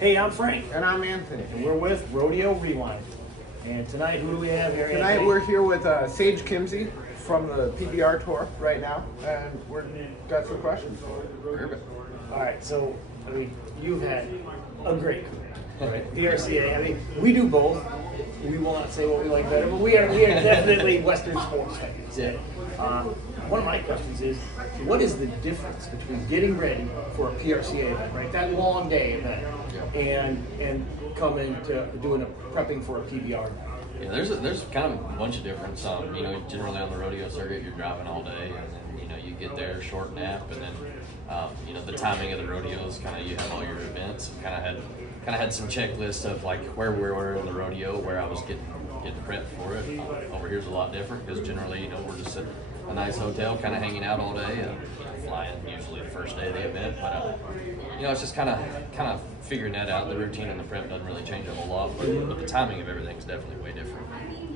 Hey, I'm Frank. And I'm Anthony. And we're with Rodeo Rewind. And tonight, who do we have here? Tonight Anthony? we're here with Sage Kimzey from the PBR tour right now, and we're got some questions. Perfect. All right, so, I mean, you've had a great career, right? PRCA, I mean, we do both. We will not say what we like better, but we are definitely Western sports fans. Yeah. One of my questions is, what is the difference between getting ready for a PRCA event, right? That long day event, and coming to doing prepping for a PBR? Yeah, there's kind of a bunch of difference. You know, generally on the rodeo circuit, you're driving all day, and then you get there, short nap, and then you know, the timing of the rodeos, kind of you have all your events. Kind of had some checklists of like where we were in the rodeo, where I was getting prepped for it. Over here's a lot different because generally, you know, we're just at a nice hotel, kind of hanging out all day, flying usually the first day of the event. But you know, it's just kind of figuring that out. The routine and the prep doesn't really change a whole lot, but the timing of everything is definitely way different.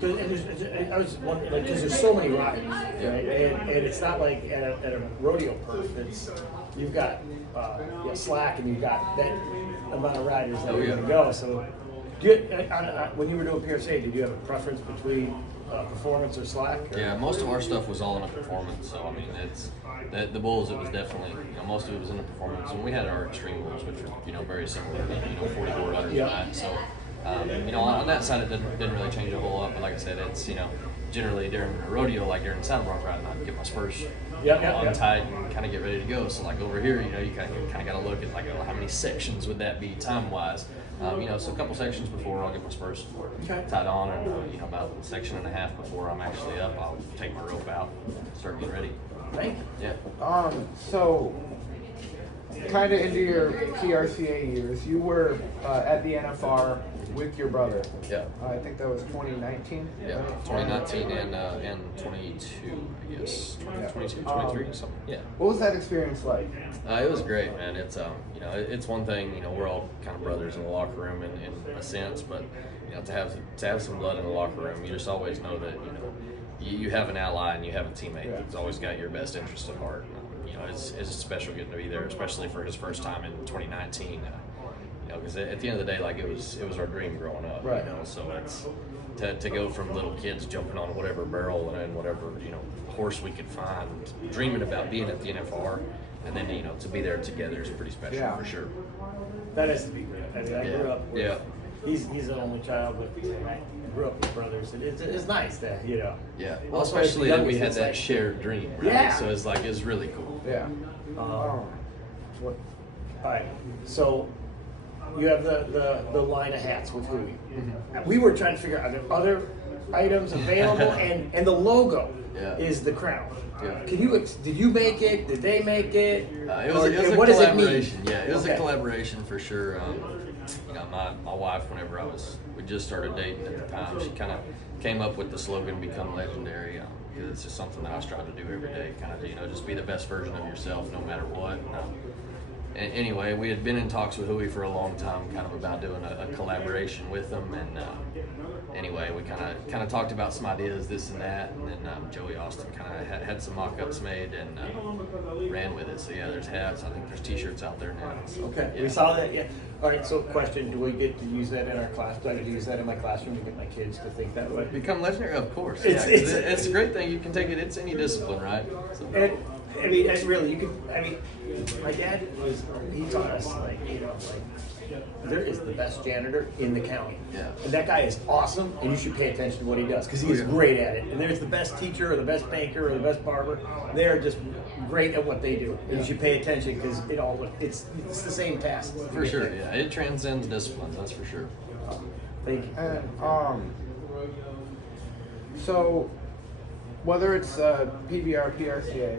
I was wondering, like, because there's so many riders, right? And it's not like at a rodeo perf. It's you've got slack and you've got that amount of riders that are going to go. So, do you, when you were doing PRCA, did you have a preference between performance or slack? Or? Yeah, most of our stuff was all in a performance. So I mean, it's the bulls. It was definitely most of it was in a performance, and we had our extreme bulls, which were very similar, 44 runners and that. So. You know, on that side, it didn't really change a whole lot. But like I said, it's generally during a rodeo, like during the saddle bronc riding, I'd get my spurs on tight and kind of get ready to go. So like over here, you kind of got to look at like how many sections would that be time wise. So a couple sections before I'll get my spurs tied on, and about a section and a half before I'm actually up, I'll take my rope out, start getting ready. Right. Yeah. So kind of into your PRCA years, you were at the NFR with your brother. Yeah. I think that was 2019. Yeah, right? 2019 and 22, I guess. 22, 23, something. Yeah. What was that experience like? It was great, man. It's it's one thing. We're all kind of brothers in the locker room in a sense, but to have some blood in the locker room, you just always know that you have an ally and you have a teammate that's always got your best interest at heart. It's special getting to be there, especially for his first time in 2019. Because at the end of the day, like it was our dream growing up. Right. So it's to go from little kids jumping on whatever barrel and whatever horse we could find, dreaming about being at the NFR, and then to be there together is pretty special for sure. That has to be great. I mean, I grew up with, he's an only child, but I grew up with brothers, and it's nice to Yeah. Well, especially that we had that shared dream, right? Yeah. So it's really cool. Yeah. All right. So you have the line of hats with Hui. Mm-hmm. We were trying to figure out, are there other items available? and the logo is the crown. Yeah. Did you make it? Did they make it? It was a what collaboration. Does it mean? Yeah, it was a collaboration for sure. My wife, whenever we just started dating at the time, she kind of came up with the slogan "Become Legendary." Because it's just something that I strive to do every day. Kind of just be the best version of yourself, no matter what. And anyway, we had been in talks with Hui for a long time, kind of about doing a collaboration with them. And anyway, we kind of talked about some ideas, this and that, and then Joey Austin kind of had some mock-ups made and ran with it. So yeah, there's hats. I think there's T-shirts out there now. So, okay, yeah. We saw that. Yeah. All right. So, question: do we get to use that in our class? Do I get to use that in my classroom to get my kids to think that way? Become legendary, of course. It's a great thing. You can take it. It's any discipline, right? So. And I mean, that's really you can. I mean, my dad he taught us there is the best janitor in the county. Yeah. And that guy is awesome, and you should pay attention to what he does because he's great at it. And there's the best teacher or the best banker or the best barber. They're just great at what they do. And you should pay attention because it's the same task. For sure, yeah. It transcends discipline, that's for sure. Thank you. And so whether it's PBR, PRCA,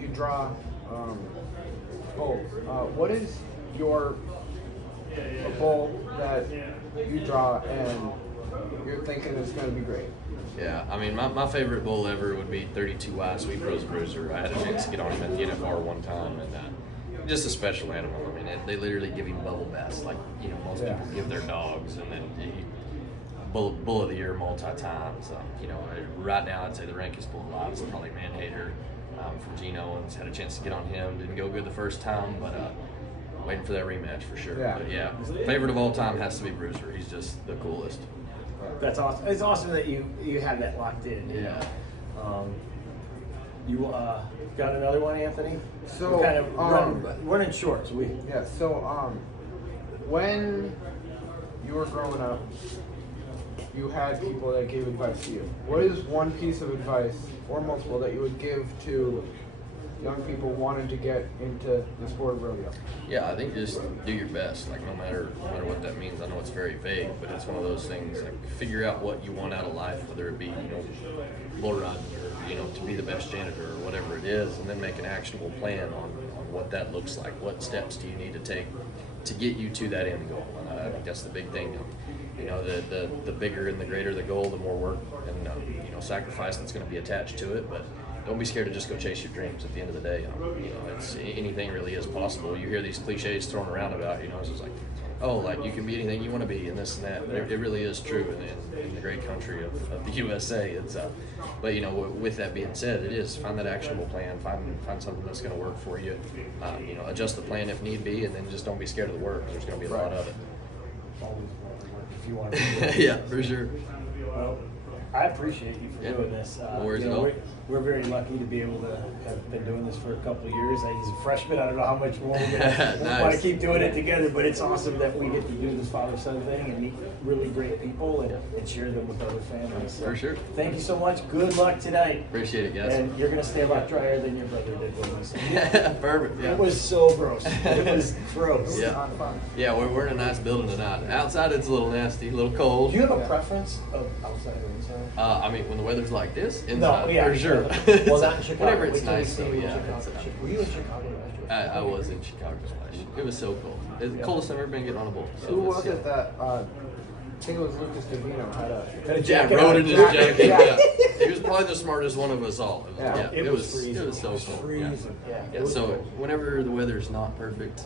you draw bulls. What is a bull that you draw and you're thinking it's going to be great? Yeah, I mean, my favorite bull ever would be 32Y Sweet Rose Bruiser. I had a chance to get on him at the NFR one time, and just a special animal. I mean, they literally give him bubble baths, like most people give their dogs, and then bull of the year multi-times. Right now I'd say the rankest bull alive is probably Manhater from Gene Owens. Had a chance to get on him, didn't go good the first time, but waiting for that rematch for sure. Yeah. But yeah, favorite of all time has to be Bruiser. He's just the coolest. That's awesome. It's awesome that you have that locked in. You Yeah. know? You got another one, Anthony? So, we're kind of running short. So Yeah. So when you were growing up, you had people that gave advice to you. What is one piece of advice, or multiple, that you would give to young people wanting to get into the sport of rodeo? Yeah, I think just do your best. Like no matter what that means. I know it's very vague, but it's one of those things. Like figure out what you want out of life, whether it be bull riding or to be the best janitor or whatever it is, and then make an actionable plan on what that looks like. What steps do you need to take to get you to that end goal? And I think that's the big thing. The bigger and the greater the goal, the more work and sacrifice that's going to be attached to it. But don't be scared to just go chase your dreams. At the end of the day, it's anything really is possible. You hear these cliches thrown around about, it's just like, oh, like you can be anything you want to be, and this and that. But it really is true in the great country of the USA. But with that being said, it is find that actionable plan, find something that's going to work for you. Adjust the plan if need be, and then just don't be scared of the work. There's going to be a lot of it. always work if you want to. Yeah, for sure. Well, I appreciate you for doing this. No worries at all. We're very lucky to be able to have been doing this for a couple of years. He's a freshman. I don't know how much more we're going Nice. want to keep doing it together, but it's awesome that we get to do this father-son thing and meet really great people and share them with other families. So For sure. Thank you so much. Good luck tonight. Appreciate it, guys. And you're going to stay a lot drier than your brother did with us. Perfect. Yeah. It was so gross. It was gross. Yeah. Yeah, we're in a nice building tonight. Outside it's a little nasty, a little cold. Do you have a preference of outside or inside? I mean, when the weather's like this, inside, No, yeah, for sure. Well, not in Chicago. Whenever it's Wait till we nice, see though, you in yeah. Chicago. Were you in Chicago last year? I was in Chicago last year. It was so cold. It's the coldest I've ever been getting on a bull. So Who it's- was it that, I think it was Lucas Davino, had a Had a Yeah, jacket rode on. in his jacket. Yeah. He was probably the smartest one of us all. It was freezing. It was so It was cold. freezing. Yeah. Yeah, It was so cold. whenever the weather's not perfect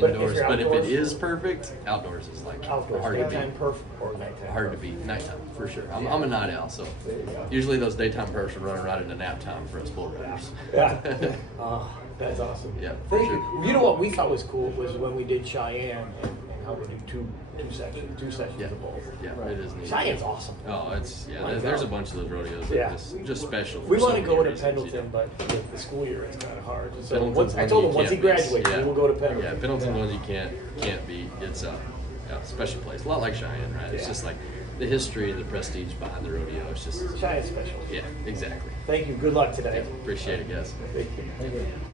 But if indoors, you're but if outdoors- it is perfect, outdoors is like Outdoors, hard to daytime beat. perfect or nighttime. Hard to beat. Nighttime, for sure. I'm a night owl, so usually those daytime perfs are running right into nap time for us bull riders. Yeah. That's awesome. Yeah, for Thank sure. you. You know what we thought was cool was when we did Cheyenne and how we do two sections Yeah. of both. Yeah, it is neat. Cheyenne's awesome. Oh, it's My there's a God. bunch of those rodeos that Yeah. are just special. We for want so to many go to reasons, Pendleton, but with the school year it's kind of hard. So Pendleton's I one told you him once he can't miss. graduates, Yeah. we will go to Pendleton. Yeah, Pendleton ones you can't beat. It's a special place, a lot like Cheyenne, right? It's Yeah. just like the history and the prestige behind the rodeo. It's just Cheyenne's special. yeah, exactly. Thank you. Good luck today. Appreciate it, guys. Thank you.